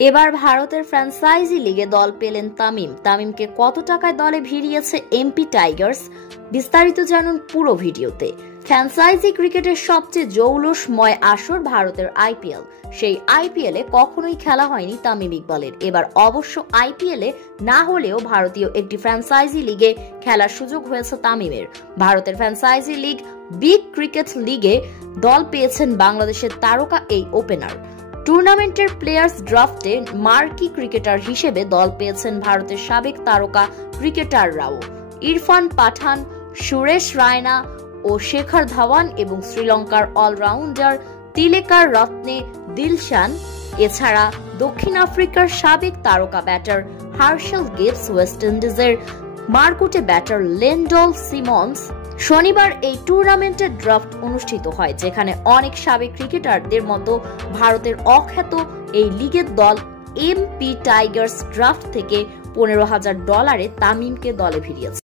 এবার ভারতের ফ্র্যাঞ্চাইজি লিগে দল পেলেন তামিম। তামিমকে কত টাকায় দলে ভিড়িয়েছে এমপি টাইগার্স, বিস্তারিত জানুন পুরো ভিডিওতে। ফ্র্যাঞ্চাইজি ক্রিকেটের সবচেয়ে জৌলুসময় আসর ভারতের আইপিএল। সেই আইপিএলে কখনোই খেলা হয়নি তামিম ইকবালের। এবার অবশ্য আইপিএলে না হলেও ভারতীয় একটি ফ্র্যাঞ্চাইজি লিগে খেলার সুযোগ হয়েছে তামিমের। ভারতের ফ্র্যাঞ্চাইজি লিগ বিগ ক্রিকেট লিগে দল পেয়েছেন বাংলাদেশের তারকা এই ওপেনার। টুর্নামেন্টের প্লেয়ার্স ড্রাফটে মার্কি ক্রিকেটার হিসেবে দল পেয়েছেন ভারতের সাবেক তারকা ক্রিকেটাররাও ইরফান পাঠান, সুরেশ রায়না ও শেখর ধাওয়ান এবং শ্রীলঙ্কার অলরাউন্ডার তিলেকার রত্নে দিলশান। এছাড়া দক্ষিণ আফ্রিকার সাবেক তারকা ব্যাটার হার্শেল গিবস, ওয়েস্ট ইন্ডিজের মারকুটে ব্যাটার লেন্ডল সিমন্স। শনিবার এই টুর্নামেন্টের ড্রাফট অনুষ্ঠিত হয়, যেখানে অনেক সাবেক ক্রিকেটারদের মতো ভারতের অখ্যাত এই লিগের দল এমপি টাইগার্স ড্রাফট থেকে $15,000 তামিমকে দলে ভিড়িয়েছে।